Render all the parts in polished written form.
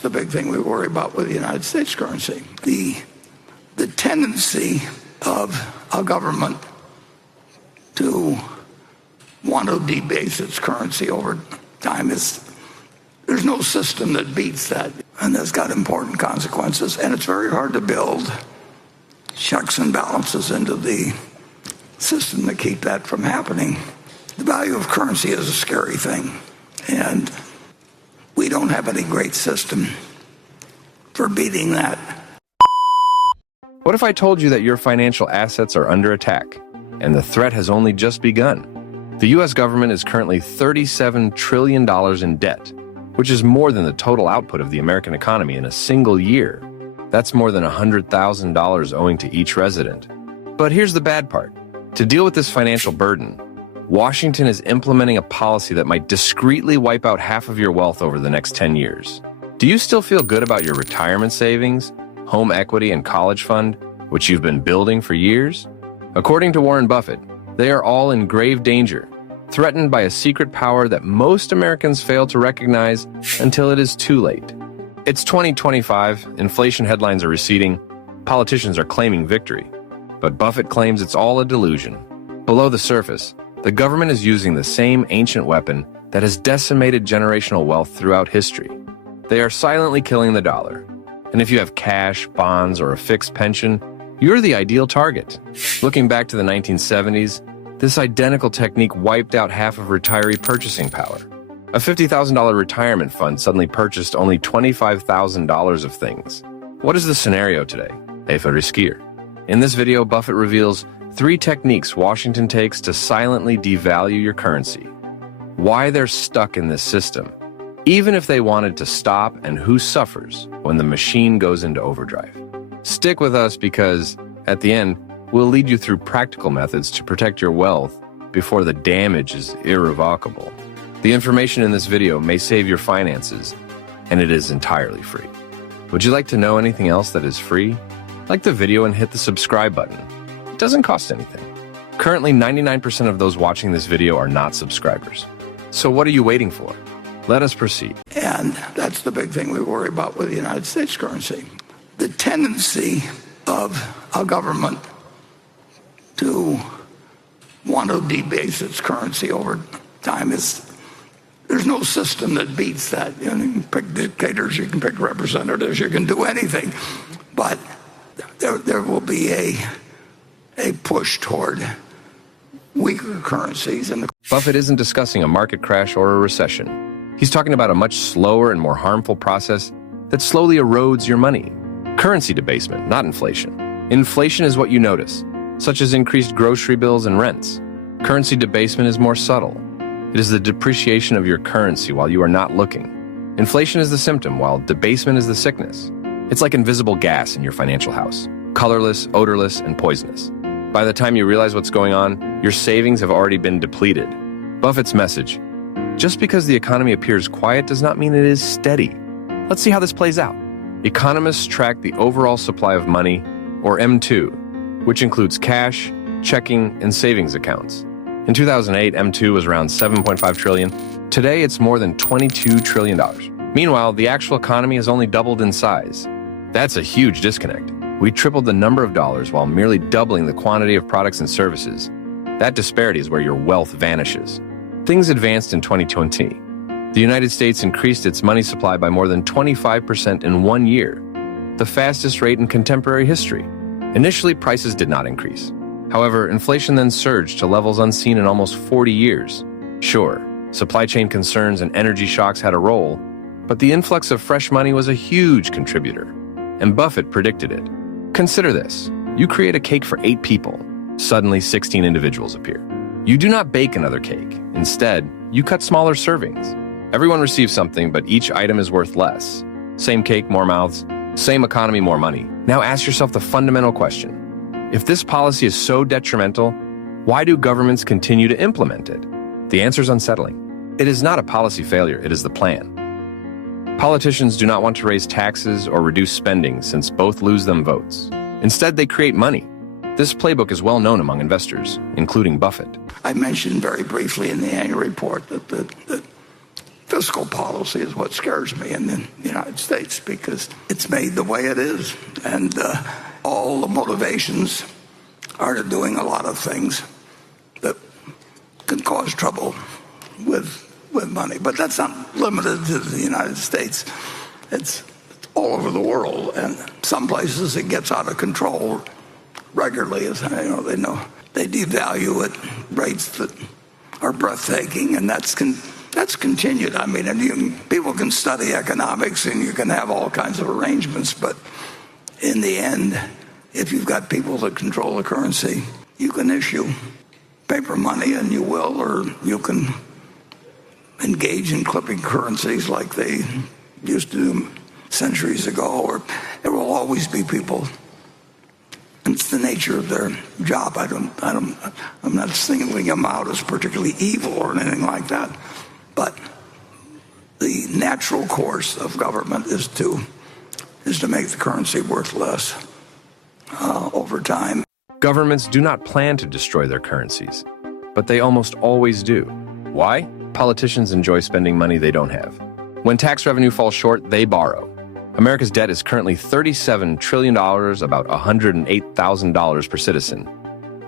the big thing we worry about with the United States currency. The tendency of a government to want to debase its currency over time there's no system that beats that, and that's got important consequences, and it's very hard to build checks and balances into the system to keep that from happening. The value of currency is a scary thing, and we don't have any great system for beating that. What if I told you that your financial assets are under attack, and the threat has only just begun? The U.S. government is currently $37 trillion in debt, which is more than the total output of the American economy in a single year. That's more than $100,000 owing to each resident. But here's the bad part. To deal with this financial burden, Washington is implementing a policy that might discreetly wipe out half of your wealth over the next 10 years. Do you still feel good about your retirement savings, home equity, and college fund, which you've been building for years? According to Warren Buffett, they are all in grave danger, threatened by a secret power that most Americans fail to recognize until it is too late. It's 2025, inflation headlines are receding, politicians are claiming victory, but Buffett claims it's all a delusion. Below the surface, the government is using the same ancient weapon that has decimated generational wealth throughout history. They are silently killing the dollar. And if you have cash, bonds, or a fixed pension, you're the ideal target. Looking back to the 1970s, this identical technique wiped out half of retiree purchasing power. A $50,000 retirement fund suddenly purchased only $25,000 of things. What is the scenario today? Even riskier. In this video, Buffett reveals 3 techniques Washington takes to silently devalue your currency. Why they're stuck in this system, even if they wanted to stop, and who suffers when the machine goes into overdrive. Stick with us because, at the end, we'll lead you through practical methods to protect your wealth before the damage is irrevocable. The information in this video may save your finances, and it is entirely free. Would you like to know anything else that is free? Like the video and hit the subscribe button. It doesn't cost anything. Currently, 99% of those watching this video are not subscribers. So what are you waiting for? Let us proceed. And that's the big thing we worry about with the United States currency. The tendency of a government to want to debase its currency over time there's no system that beats that. You can pick dictators, you can pick representatives, you can do anything. But there will be a push toward weaker currencies. Buffett isn't discussing a market crash or a recession. He's talking about a much slower and more harmful process that slowly erodes your money. Currency debasement, not inflation. Inflation is what you notice, such as increased grocery bills and rents. Currency debasement is more subtle. It is the depreciation of your currency while you are not looking. Inflation is the symptom, while debasement is the sickness. It's like invisible gas in your financial house, colorless, odorless, and poisonous. By the time you realize what's going on, your savings have already been depleted. Buffett's message: just because the economy appears quiet does not mean it is steady. Let's see how this plays out. Economists track the overall supply of money, or M2, which includes cash, checking, and savings accounts. In 2008, M2 was around $7.5 trillion. Today, it's more than $22 trillion. Meanwhile, the actual economy has only doubled in size. That's a huge disconnect. We tripled the number of dollars while merely doubling the quantity of products and services. That disparity is where your wealth vanishes. Things advanced in 2020. The United States increased its money supply by more than 25% in 1 year, the fastest rate in contemporary history. Initially, prices did not increase. However, inflation then surged to levels unseen in almost 40 years. Sure, supply chain concerns and energy shocks had a role, but the influx of fresh money was a huge contributor, and Buffett predicted it. Consider this. You create a cake for 8 people. Suddenly, 16 individuals appear. You do not bake another cake. Instead, you cut smaller servings. Everyone receives something, but each item is worth less. Same cake, more mouths. Same economy, more money. Now ask yourself the fundamental question. If this policy is so detrimental, why do governments continue to implement it? The answer is unsettling. It is not a policy failure, it is the plan. Politicians do not want to raise taxes or reduce spending since both lose them votes. Instead, they create money. This playbook is well known among investors, including Buffett. I mentioned very briefly in the annual report that fiscal policy is what scares me in the United States, because it's made the way it is. And all the motivations are to doing a lot of things that can cause trouble with money. But that's not limited to the United States. It's all over the world. And some places it gets out of control regularly. As they devalue at rates that are breathtaking, and that's continued. I mean, and people can study economics and you can have all kinds of arrangements, but in the end, if you've got people that control the currency, you can issue paper money, and you will, or you can engage in clipping currencies like they used to do centuries ago. Or there will always be people. It's the nature of their job. I'm not singling them out as particularly evil or anything like that. But the natural course of government is to make the currency worth less over time. Governments do not plan to destroy their currencies, but they almost always do. Why? Politicians enjoy spending money they don't have. When tax revenue falls short, they borrow. America's debt is currently $37 trillion, about $108,000 per citizen,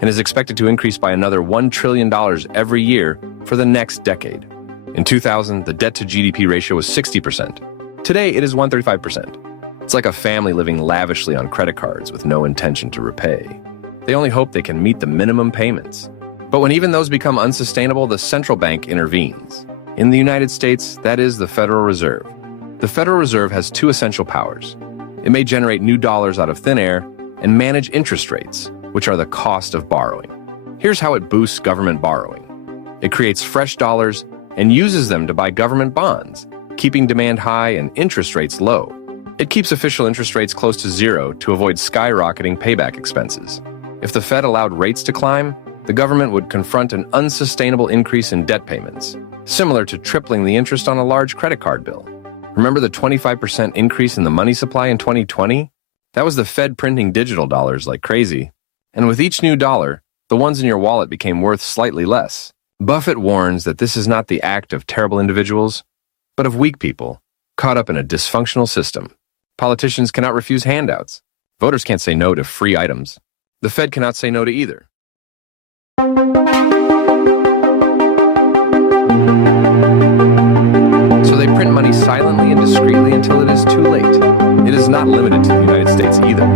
and is expected to increase by another $1 trillion every year for the next decade. In 2000, the debt-to-GDP ratio was 60%. Today, it is 135%. It's like a family living lavishly on credit cards with no intention to repay. They only hope they can meet the minimum payments. But when even those become unsustainable, the central bank intervenes. In the United States, that is the Federal Reserve. The Federal Reserve has two essential powers. It may generate new dollars out of thin air and manage interest rates, which are the cost of borrowing. Here's how it boosts government borrowing. It creates fresh dollars and uses them to buy government bonds, keeping demand high and interest rates low. It keeps official interest rates close to zero to avoid skyrocketing payback expenses. If the Fed allowed rates to climb, the government would confront an unsustainable increase in debt payments, similar to tripling the interest on a large credit card bill. Remember the 25% increase in the money supply in 2020? That was the Fed printing digital dollars like crazy. And with each new dollar, the ones in your wallet became worth slightly less. Buffett warns that this is not the act of terrible individuals, but of weak people, caught up in a dysfunctional system. Politicians cannot refuse handouts. Voters can't say no to free items. The Fed cannot say no to either. So they print money silently and discreetly until it is too late. It is not limited to the United States either.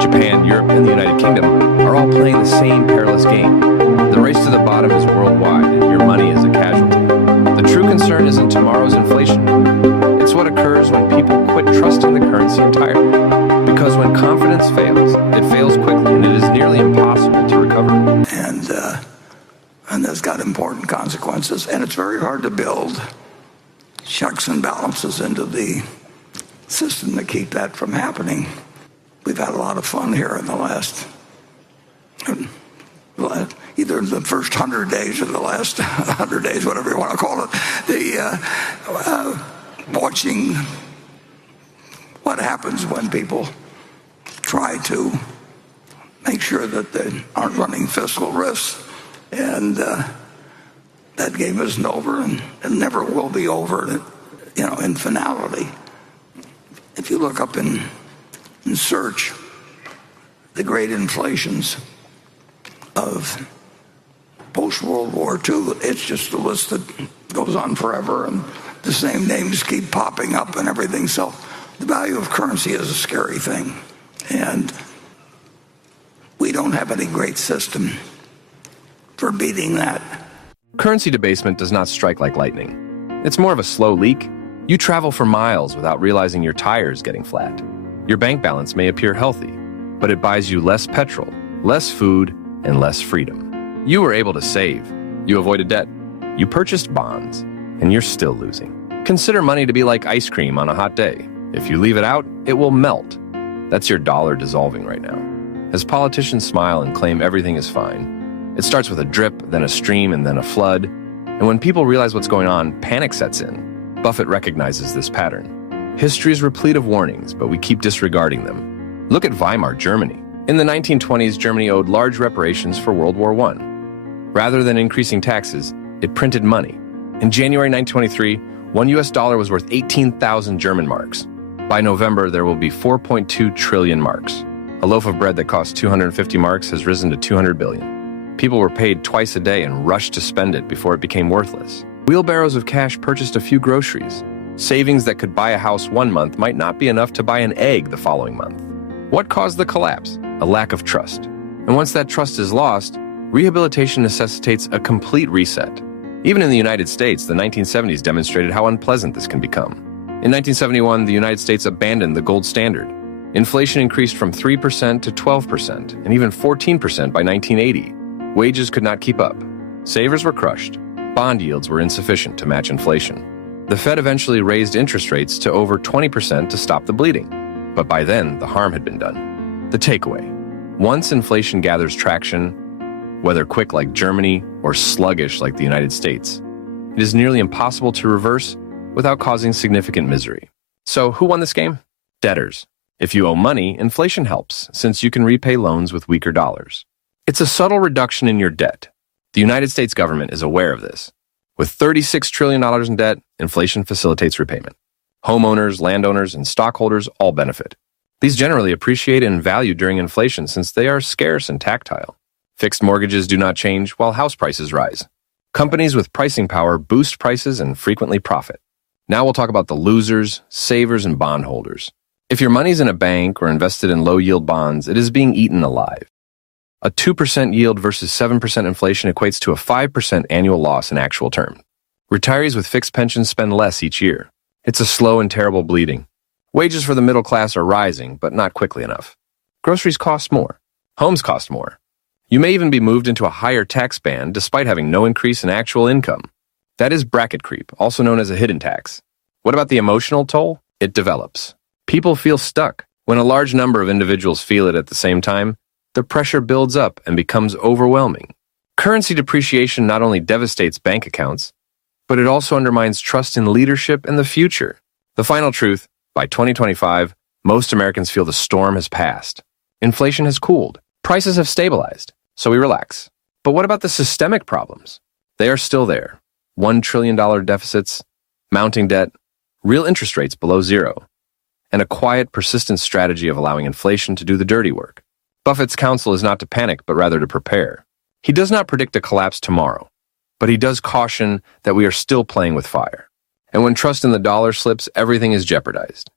Japan, Europe, and the United Kingdom are all playing the same perilous game. The race to the bottom is worldwide, and your money is a casualty. The true concern isn't tomorrow's inflation. It's what occurs when people quit trusting the currency entirely. Because when confidence fails, it fails quickly, and it is nearly impossible to recover. And that's got important consequences. And it's very hard to build checks and balances into the system to keep that from happening. We've had a lot of fun here in the last, either the first 100 days or the last 100 days, whatever you want to call it, watching what happens when people try to make sure that they aren't running fiscal risks. And that game isn't over, and it never will be over, in finality. If you look up in search the great inflations of post-World War II, it's just a list that goes on forever, and the same names keep popping up and everything. So the value of currency is a scary thing, and we don't have any great system for beating that. Currency debasement does not strike like lightning. It's more of a slow leak. You travel for miles without realizing your tire's getting flat. Your bank balance may appear healthy, but it buys you less petrol, less food, and less freedom. You were able to save. You avoided debt. You purchased bonds, and you're still losing. Consider money to be like ice cream on a hot day. If you leave it out, it will melt. That's your dollar dissolving right now. As politicians smile and claim everything is fine, it starts with a drip, then a stream, and then a flood. And when people realize what's going on, panic sets in. Buffett recognizes this pattern. History is replete of warnings, but we keep disregarding them. Look at Weimar, Germany. In the 1920s, Germany owed large reparations for World War I. Rather than increasing taxes, it printed money. In January 1923, One US dollar was worth 18,000 German marks. By November, there will be 4.2 trillion marks. A loaf of bread that cost 250 marks has risen to 200 billion. People were paid twice a day and rushed to spend it before it became worthless. Wheelbarrows of cash purchased a few groceries. Savings that could buy a house one month might not be enough to buy an egg the following month. What caused the collapse? A lack of trust. And once that trust is lost, rehabilitation necessitates a complete reset. Even in the United States, the 1970s demonstrated how unpleasant this can become. In 1971, the United States abandoned the gold standard. Inflation increased from 3% to 12%, and even 14% by 1980. Wages could not keep up. Savers were crushed. Bond yields were insufficient to match inflation. The Fed eventually raised interest rates to over 20% to stop the bleeding. But by then, the harm had been done. The takeaway: once inflation gathers traction, whether quick like Germany or sluggish like the United States, it is nearly impossible to reverse without causing significant misery. So who won this game? Debtors. If you owe money, inflation helps, since you can repay loans with weaker dollars. It's a subtle reduction in your debt. The United States government is aware of this. With $36 trillion in debt, inflation facilitates repayment. Homeowners, landowners, and stockholders all benefit. These generally appreciate in value during inflation since they are scarce and tactile. Fixed mortgages do not change while house prices rise. Companies with pricing power boost prices and frequently profit. Now we'll talk about the losers, savers, and bondholders. If your money's in a bank or invested in low-yield bonds, it is being eaten alive. A 2% yield versus 7% inflation equates to a 5% annual loss in actual terms. Retirees with fixed pensions spend less each year. It's a slow and terrible bleeding. Wages for the middle class are rising, but not quickly enough. Groceries cost more. Homes cost more. You may even be moved into a higher tax band despite having no increase in actual income. That is bracket creep, also known as a hidden tax. What about the emotional toll? It develops. People feel stuck. When a large number of individuals feel it at the same time, the pressure builds up and becomes overwhelming. Currency depreciation not only devastates bank accounts, but it also undermines trust in leadership and the future. The final truth: by 2025, most Americans feel the storm has passed. Inflation has cooled. Prices have stabilized, so we relax. But what about the systemic problems? They are still there. $1 trillion deficits, mounting debt, real interest rates below zero, and a quiet, persistent strategy of allowing inflation to do the dirty work. Buffett's counsel is not to panic, but rather to prepare. He does not predict a collapse tomorrow, but he does caution that we are still playing with fire. And when trust in the dollar slips, everything is jeopardized.